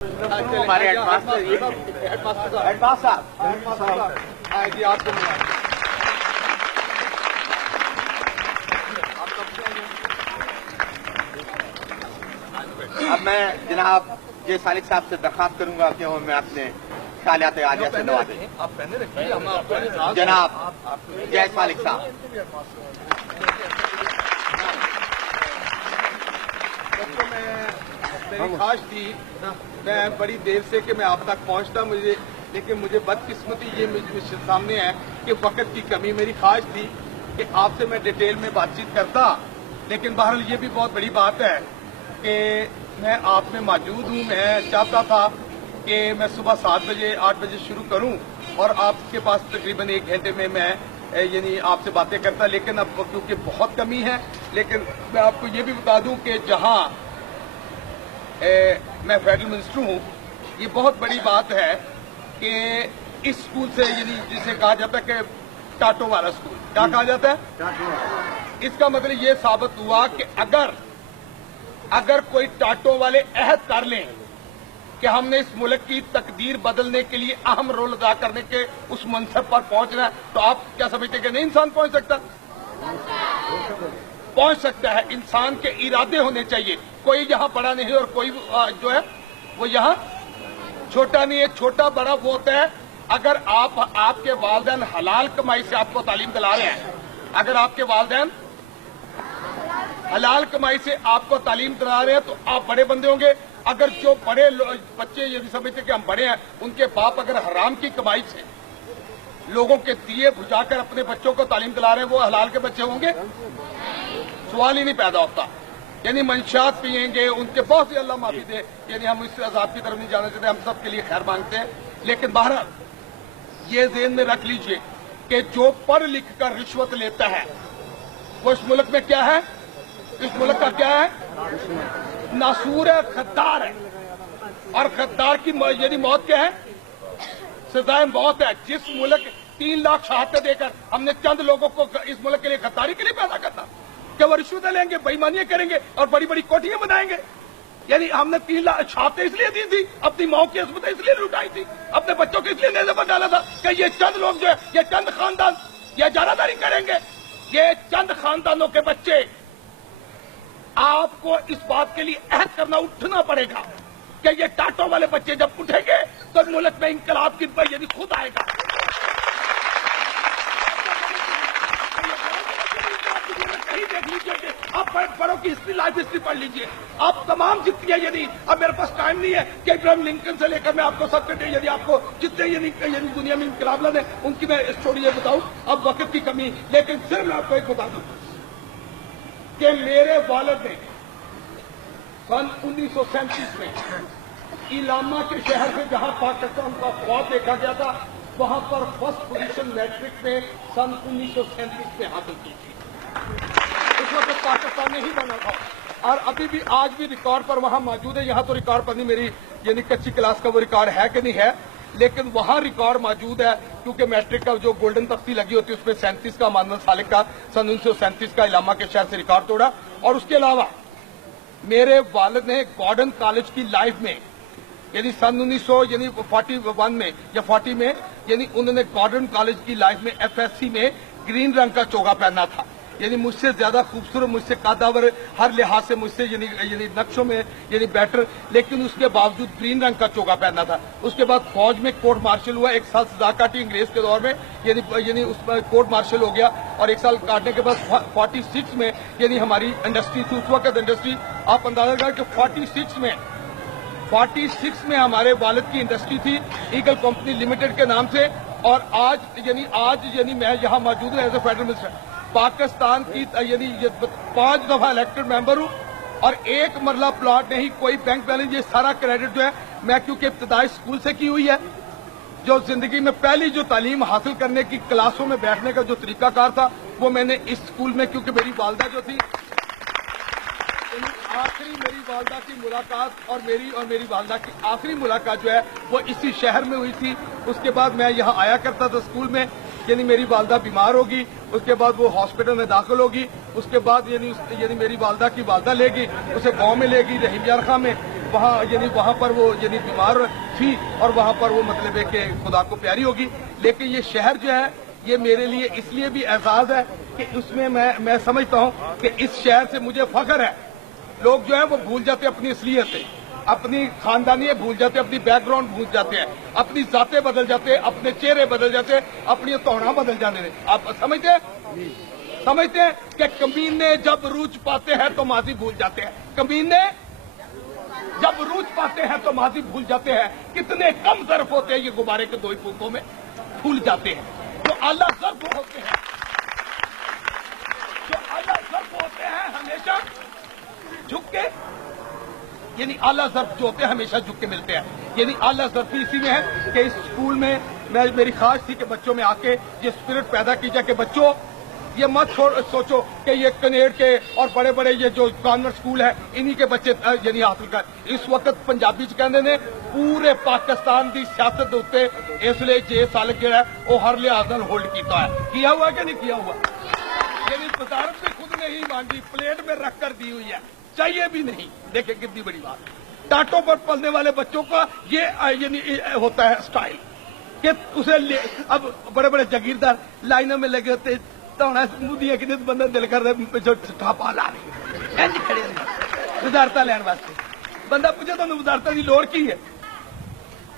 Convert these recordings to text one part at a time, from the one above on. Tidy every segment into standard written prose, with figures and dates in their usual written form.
ہمارے head master صاحب جی آپ کو اب میں جناب جے سالک صاحب سے درخواست کروں گا کہ میں اپنے خیالات عالیہ سے دعا دیں. جناب جے سالک صاحب. میری خواہش تھی میں بڑی دیر سے کہ میں آپ تک پہنچتا لیکن مجھے بدقسمتی یہ مجھے سامنے ہے کہ وقت کی کمی. میری خواہش تھی کہ آپ سے میں ڈیٹیل میں بات چیت کرتا، لیکن بہرحال یہ بھی بہت بڑی بات ہے کہ میں آپ میں موجود ہوں. میں چاہتا تھا کہ میں صبح 7 بجے 8 بجے شروع کروں اور آپ کے پاس تقریباً 1 گھنٹے میں یعنی آپ سے باتیں کرتا، لیکن اب کیونکہ بہت کمی ہے. لیکن میں آپ کو یہ بھی بتا دوں کہ جہاں میں فیڈرل منسٹر ہوں، یہ بہت بڑی بات ہے کہ اس اسکول سے یعنی جسے کہا جاتا ہے کہ ٹاٹو والا اسکول، کیا کہا جاتا ہے؟ اس کا مطلب یہ ثابت ہوا کہ اگر کوئی ٹاٹو والے عہد کر لیں کہ ہم نے اس ملک کی تقدیر بدلنے کے لیے اہم رول ادا کرنے کے اس منصب پر پہنچنا ہے، تو آپ کیا سمجھتے ہیں کہ نہیں انسان پہنچ سکتا؟ پہنچ سکتا ہے. انسان کے ارادے ہونے چاہیے. کوئی یہاں بڑا نہیں اور کوئی جو ہے وہ یہاں چھوٹا نہیں ہے. چھوٹا بڑا وہ ہوتا ہے اگر آپ کے والدین حلال کمائی سے آپ کو تعلیم دلا رہے ہیں. اگر آپ کے والدین حلال کمائی سے آپ کو تعلیم دلا رہے ہیں تو آپ بڑے بندے ہوں گے. اگر جو بڑے بچے یہ بھی سمجھتے کہ ہم بڑے ہیں، ان کے باپ اگر حرام کی کمائی سے لوگوں کے دیے بجھا کر اپنے بچوں کو تعلیم دلا رہے ہیں، وہ حلال کے بچے ہوں گے؟ سوال ہی نہیں پیدا ہوتا. یعنی منشیات پئیں گے ان کے بہت سے، اللہ معافی دے، یعنی ہم اس عذاب کی طرف نہیں جانا چاہتے، ہم سب کے لیے خیر مانگتے ہیں. لیکن بہرحال یہ ذہن میں رکھ لیجئے کہ جو پڑھ لکھ کر رشوت لیتا ہے وہ اس ملک میں کیا ہے؟ اس ملک کا کیا ہے؟ ناسور ہے، غدار ہے. اور غدار کی یعنی موت کیا ہے؟ سزائے موت ہے. جس ملک 3 لاکھ شہادتیں دے کر ہم نے چند لوگوں کو اس ملک کے لیے غداری کے لیے پیدا کرنا کہ وہ رشوتیں لیں گے، بےایمانیاں کریں گے اور بڑی بڑی کوٹھیاں بنائیں گے. یعنی ہم نے 3 لاکھ شہادتیں اس لیے دی تھی، اپنی ماں کی عصمتیں اس لیے لٹائی تھی، اپنے بچوں کو اس لیے نیزے پر ڈالا تھا کہ یہ چند لوگ جو ہے، یہ چند خاندان یہ اجارہ داری کریں گے. یہ چند خاندانوں کے بچے، آپ کو اس بات کے لیے عہد کرنا اٹھنا پڑے گا کہ یہ ٹاٹو والے بچے جب اٹھیں گے تو ملک میں انقلاب کی یعنی خود آئے گا. دیکھ لیجیے کہ آپ بڑوں کی ہسٹری، لائف ہسٹری پڑھ لیجیے. آپ تمام جتنی ہے، یعنی اب میرے پاس ٹائم نہیں ہے کہ ابراہیم لنکن سے لے کر میں آپ کو سب کے یعنی آپ کو جتنے یعنی دنیا میں انقلاب لانے ان کی میں اسٹوری یہ بتاؤں. اب وقت کی کمی، لیکن صرف میں آپ کو ایک بتا دوں کہ میرے والد نے سن 1937 میں علامہ کے شہر سے جہاں پاکستان کا خواب دیکھا گیا تھا، وہاں پر فرسٹ پوزیشن میٹرک میں سن 1937 میں حاصل کی تھی. اس وقت پاکستان نہیں بنا تھا اور ابھی بھی آج بھی ریکارڈ پر وہاں موجود ہے. یہاں تو ریکارڈ پر نہیں، میری یعنی کچی کلاس کا وہ ریکارڈ ہے کہ نہیں ہے، لیکن وہاں ریکارڈ موجود ہے کیونکہ میٹرک کا جو گولڈن تختی لگی ہوتی ہے اس میں 37 کا محمد سالک کا سن 1937 کا علامہ کے شہر سے ریکارڈ توڑا. اور اس کے علاوہ میرے والد نے گارڈن کالج کی لائف میں یعنی سن 1941 میں یا 40 میں یعنی انہوں نے گارڈن کالج کی لائف میں FSC میں گرین رنگ کا چوگا پہنا تھا. یعنی مجھ سے زیادہ خوبصورت، مجھ سے قدور، ہر لحاظ سے مجھ سے یعنی نقشوں میں یعنی بیٹر، لیکن اس کے باوجود گرین رنگ کا چوگا پہننا تھا. اس کے بعد فوج میں کورٹ مارشل ہوا، 1 سال سزا کاٹی انگریز کے دور میں، یعنی اس میں کورٹ مارشل ہو گیا اور 1 سال کاٹنے کے بعد 46 میں یعنی ہماری انڈسٹری تھی اس وقت. انڈسٹری آپ اندازہ کریں کہ 46 میں ہمارے والد کی انڈسٹری تھی ایگل کمپنی لمیٹڈ کے نام سے. اور آج میں یہاں موجود ہوں as a federal minister. Pakistan کی یعنی 5 دفعہ الیکٹڈ ممبر ہوں اور 1 مرلہ پلاٹ نہیں، کوئی بینک بیلنس. یہ سارا کریڈٹ جو ہے میں کیونکہ ابتدائی اسکول سے کی ہوئی ہے، جو زندگی میں پہلی جو تعلیم حاصل کرنے کی کلاسوں میں بیٹھنے کا جو طریقہ کار تھا وہ میں نے اس اسکول میں، کیونکہ میری والدہ جو تھی آخری میری والدہ کی ملاقات اور میری والدہ کی آخری ملاقات جو ہے وہ اسی شہر میں ہوئی تھی. اس کے بعد میں یہاں آیا کرتا تھا اسکول میں. یعنی میری والدہ بیمار ہوگی، اس کے بعد وہ ہاسپٹل میں داخل ہوگی، اس کے بعد یعنی میری والدہ کی والدہ لے گی، اسے گاؤں میں لے گی، رحیم یار خاں میں. वहाँ यानी वहाँ पर वो यानी बीमार थी और वहाँ पर वो मतलब है कि खुदा को प्यारी होगी। लेकिन ये शहर जो है ये मेरे लिए इसलिए भी एहसास है कि उसमें मैं समझता हूँ कि इस शहर से मुझे फख्र है। लोग जो है वो भूल जाते हैं अपनी असलियत, अपनी खानदानी भूल जाते हैं, अपनी बैकग्राउंड भूल जाते हैं, अपनी जातें बदल जाते हैं, अपने चेहरे बदल जाते हैं, अपनी तोड़ा बदल जाने दें। आप समझते हैं कि कमीने जब रूज पाते हैं तो माजी भूल जाते हैं। कमीने जब रूज पाते हैं तो माजी भूल जाते हैं। कितने कम ज़र्फ होते हैं ये गुब्बारे के दो ही फूकों में भूल जाते हैं। जो आला ज़र्फ होते हैं, जो आला ज़र्फ होते हैं हमेशा झुक के, यानी आला ज़र्फ जो होते हैं हमेशा झुक के मिलते हैं। यानी आला ज़र्फी इसी में है कि इस स्कूल में मेरी ख्वाहिश थी कि बच्चों में आके ये स्पिरिट पैदा की जाए कि बच्चों ये मत सोचो कि ये कनेड के और बड़े बड़े ये जो कॉन्वेंट स्कूल है इन्हीं के बच्चे यानी हासिल कर। इस वक्त पंजाबी च कहते ने पूरे पाकिस्तान की सियासत के उत्ते इसलिए जे सालक जो है वो हर लिहाज नाल होल्ड किया हुआ कि नहीं किया हुआ। यानी वजारत ने खुद ने ही मांगी, प्लेट में रख कर दी हुई है, चाहिए भी नहीं। देखें कितनी बड़ी बात। टाटों पर पलने वाले बच्चों का ये यानी होता है स्टाइल कि उसे अब बड़े बड़े जागीरदार लाइनों में लगे होते तो मुदिया कि बंदा दिल कर ठापा ला रही खड़े वजारत लैन वास्ते। बंदा पूछे तो वजारत की लोड़ की है।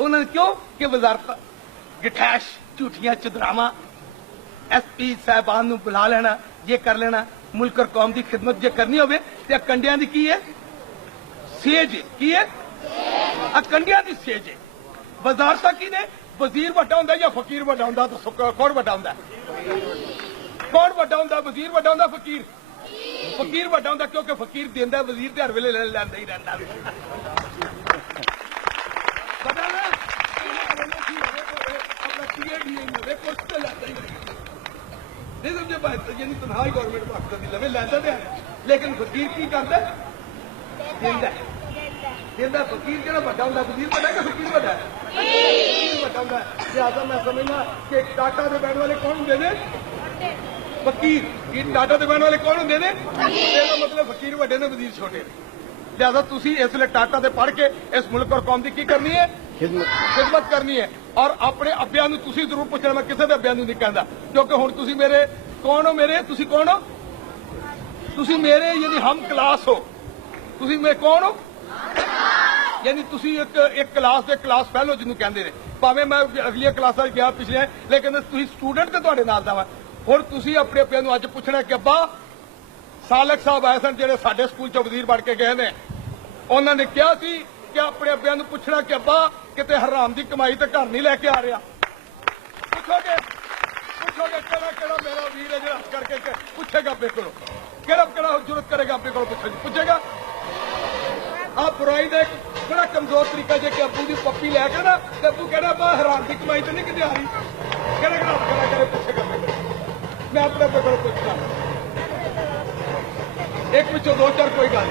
उन्होंने क्यों कि वजारत गठैश झूठियां चुदरावा SP साहबान नूं बुला लेना, ये कर लेना, मुल्क और कौम की खिदमत जे करनी होवे ते कंडियां दी की है सेज की है, कंडियां दी सेज है। वजारत की ने वजीर वड्डा हुंदा या फकीर वड्डा हुंदा तो कौन वड्डा हुंदा? कौन वड्डा हुंदा? वजीर वड्डा हुंदा फकीर? फकीर वड्डा हुंदा क्योंकि फकीर देंदा वजीर ते हर वेले लैंदा ही रहिंदा। पता ना अपना PhD नवे कोर्स ते लैंदा ही नहीं समझे बात। यानी तनहाई गवर्नमेंट पाकिस्तान दी लवे लैंदा ते लेकिन फकीर की करदा देंदा फकीर जेड़ा वड्डा हुंदा वजीर वड्डा कि फकीर वड्डा? फकीर वड्डा हुंदा। लिहाजा मैं समझना कि टाटा दे बैठने वाले कौन हुंदे ने? फकीर। टाटा दे बैठने वाले कौन होंगे ने? इसका मतलब फकीर वड्डे ने वजीर छोटे। लिहाजा तुसी इसलिए टाटा दे पढ़ के इस मुल्क और कौम की की करनी है? खिदमत करनी है। और अपने अब्बिया नूं तुसी जरूर पूछना, मैं किसी दे अब्बिया नूं नहीं कहंदा क्योंकि हुण तुसी मेरे कौन हो? मेरे तुसी कौन हो? तुसी मेरे यानी हम क्लास हो। तुसी मेरे कौन हो? यानी तुसी एक क्लास दे क्लास फेलो जिन्हों कहंदे ने। भावें मैं अगली क्लासां गया पिछले, लेकिन तुसी स्टूडेंट ते तुहाडे नाल दा वा। हुण तुसी अपने अब्बिया नूं अज पुछना कि अब्बा सालक साहब आए सन जेडे साडे स्कूल च वजीर बन के गए ने, उन्हां ने कहा सी कि अपने अब्बिया नूं पुछना कि अब्बा किते हराम दी कमाई ते घर नहीं लैके आ रहा। पुछोगे केड़ा मेरा वीर है जो करके पूछेगा अब्बे को? केड़ा जरूरत करेगा अब्बे को पूछेगा? आप बुराई का एक बड़ा कमजोर तरीका जे कि अब्बू की पप्पी लैके ना ते अब्बू कहना अब्बा हराम की कमाई तो नहीं किते आ रही। केड़ा करे पूछेगा? मैं अपने अब्बे को पूछना एक पिछो दो चार कोई गल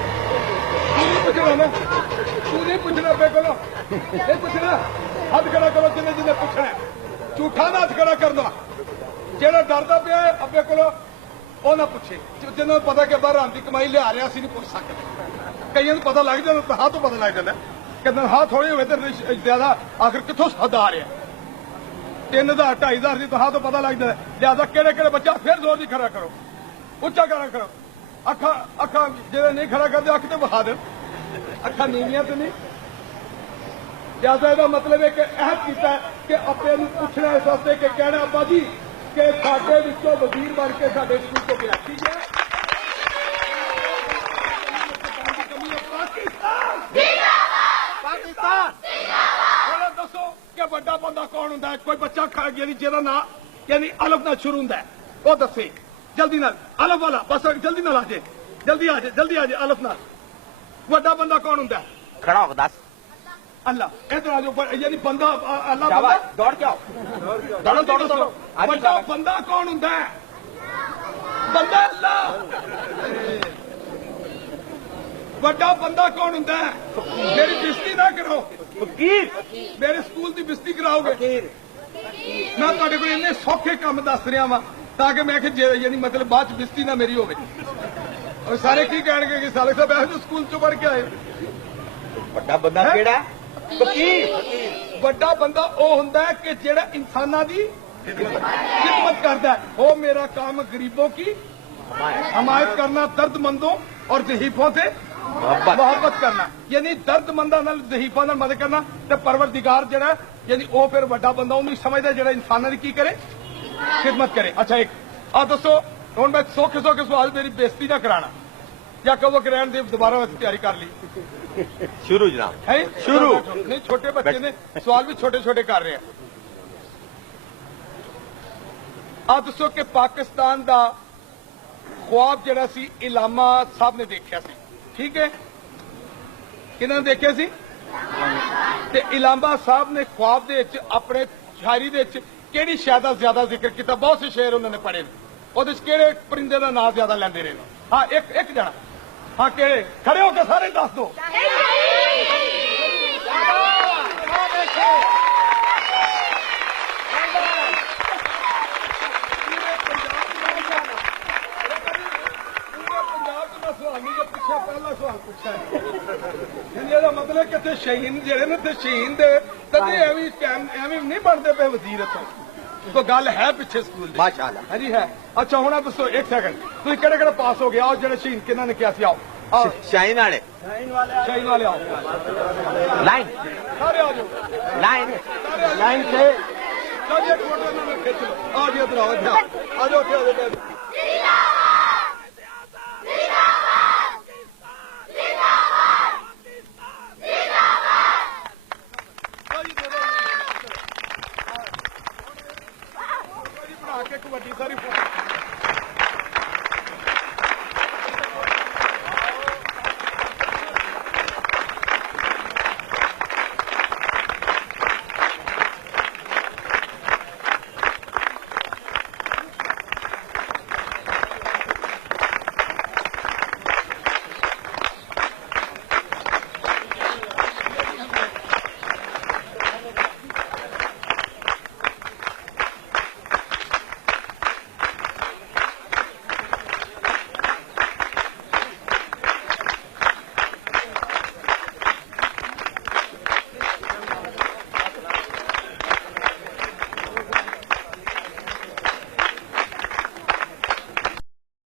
तू नहीं पूछना ना, तू नहीं पूछना अब्बे को नहीं पूछना। हथ खड़ा करो जिन्हें जिन्हें पूछना है, झूठा ना हथ खड़ा करना। जेड़ा डरदा पिया है अब्बे को ना पूछे, जिन्होंने पता कि अब्बा हराम की कमाई लिया रहा असीं नहीं पुछ सकते। कईयों को पता लग जाता तनखा तो पता लग जाता कि तनखा थोड़ी हो तो ज्यादा आखिर कितों हद आ रहा। 3000 2500 की तनखा तो पता लग जाता। लिहाजा केड़े बच्चा फिर जोर नहीं खड़ा करो, उच्चा खड़ा करो। अखा जो नहीं खड़ा करते अख तो बहा दे, अखा नीवियां तो नहीं। लिहाजा इसका मतलब है कि अहद किया कि अब्बे नूं पूछना इस वास्ते कि कहना अब्बा जी कि साडे विचों वजीर बन के साडे स्कूल को गया। ठीक है पाकिस्तान दसो कि बड़ा बंदा कौन होंदा है? कोई बच्चा यानी जेदा ना यानी अलफ ना शुरू होंदा है वो दसे जल्दी नाल अलफ वाला बस जल्दी नाल आ जाए, जल्दी आ जाए अलफ नाल। बड़ा बंदा कौन होंदा है? खड़ा होकर दस अल्लाह इधर आ जाओ। यानी बंदा अल्लाह दौड़ के आओ, दौड़ो। बड़ा बंदा कौन होंदा है? बंदा अल्लाह। बड़ा बंदा कौन होंदा है? मेरी बेइज्जती ना करो फकीर, मेरे स्कूल की बेइज्जती कराओगे। मैं तुहाडे कोल इन्ने सौखे काम दस रहा वा ताकि मैं यानी मतलब बाद च बेइज्जती ना मेरी होवे। और सारे की कहणगे कि सालक साहब ऐसे स्कूल चो पढ़ के आए। ਵੱਡਾ ਬੰਦਾ ਕਿਹੜਾ? ਫਕੀਰ। ਵੱਡਾ ਬੰਦਾ ਉਹ ਹੁੰਦਾ ਹੈ ਕਿ ਜਿਹੜਾ ਇਨਸਾਨਾਂ ਦੀ खिदमत करता है। हो मेरा काम गरीबों की हमायत करना, दर्दमंदों और ज़हीफों से मोहब्बत करना, यानी दर्दमंदा नाल ज़हीफां नाल मदद करना। ते परवरदिगार जड़ा यानी ओ फिर वड्डा बंदा उन्हें समझदा जड़ा इंसानां दी की करे, खिदमत करे। अच्छा एक आ दसो हुण मैं सौखे सौखे सवाल मेरी बेइज्जती ना कराना या कहो कि रहन दे दोबारा तैयारी कर ली। शुरू जनाब है शुरू नहीं, छोटे बच्चे ने सवाल भी छोटे छोटे कर रहे हैं। ਆ ਦੱਸੋ ਕਿ ਪਾਕਿਸਤਾਨ ਦਾ ख्वाब ਜਿਹੜਾ ਸੀ ਇਲਾਮਾ ਸਾਹਿਬ ਨੇ ਦੇਖਿਆ ਸੀ, ਠੀਕ ਹੈ? ਕਿਹਨਾਂ ਨੇ ਦੇਖਿਆ ਸੀ? ਤੇ ਇਲਾਮਾ ਸਾਹਿਬ ਨੇ ख्वाब ਦੇ ਵਿੱਚ ਆਪਣੇ ਸ਼ਾਇਰੀ ਦੇ ਵਿੱਚ ਕਿਹੜੀ ਸ਼ੈ ਦਾ ਜ਼ਿਆਦਾ ਜ਼ਿਕਰ ਕੀਤਾ? ਬਹੁਤ ਸੇ ਸ਼ੇਰ ਉਹਨਾਂ ਨੇ ਪੜ੍ਹੇ ਨੇ, ਉਹਦੇ ਵਿੱਚ ਕਿਹੜੇ ਪਰਿੰਦੇ ਦਾ ਨਾਮ ਜ਼ਿਆਦਾ ਲੈਂਦੇ ਰਹੇ ਨੇ? ਹਾਂ ਇੱਕ ਜਣਾ, ਹਾਂ ਕਿਹੜੇ? ਖੜੇ ਹੋ ਕੇ ਸਾਰੇ ਦੱਸ ਦਿਓ। ਪਹਿਲਾ ਸਵਾਲ ਪੁੱਛਿਆ ਇਹਦਾ ਮਤਲਬ ਕਿ ਤੇ ਸ਼ਹੀਨ ਜਿਹੜੇ ਨੇ ਤੇ ਸ਼ਹੀਨ ਦੇ ਕਦੇ ਐਵੇਂ ਨਹੀਂ ਬਣਦੇ ਪਏ ਵਜ਼ੀਰ ਇੱਥੋਂ, ਕੋਈ ਗੱਲ ਹੈ ਪਿੱਛੇ ਸਕੂਲ ਦੀ? ਮਾਸ਼ਾਅੱਲਾ ਹਾਂਜੀ ਹੈ। ਅੱਛਾ ਹੁਣ ਆਪ ਦੱਸੋ ਇੱਕ ਸੈਕਿੰਡ, ਤੁਸੀਂ ਕਿਹੜੇ ਕਿਹੜੇ ਪਾਸ ਹੋ ਗਿਆ? ਜਿਹੜੇ ਸ਼ਹੀਨ ਕਿਹਨਾਂ ਨੇ ਕਿਹਾ ਸੀ? ਆਓ ਸ਼ਾਹੀਨ ਵਾਲੇ ਸ਼ਹੀਨ ਵਾਲੇ ਆਓ, ਲਾਈਨ ਸਾਰੇ ਆ ਜਾਓ ਲਾਈਨ से ਚਲੋ ਇੱਕ ਫੋਟੋ ਇਹਨਾਂ ਨੂੰ ਖਿੱਚ ਲਓ। ਆ ਜੀ ਇੱਧਰ ਆਓ, ਇੱਧਰ ਆ ਜਾਓ, ਉੱਥੇ ਆ ਜਾਓ। ਬਣਾ ਕੇ ਇੱਕ ਵੱਡੀ ਸਾਰੀ ਫੋਟੋ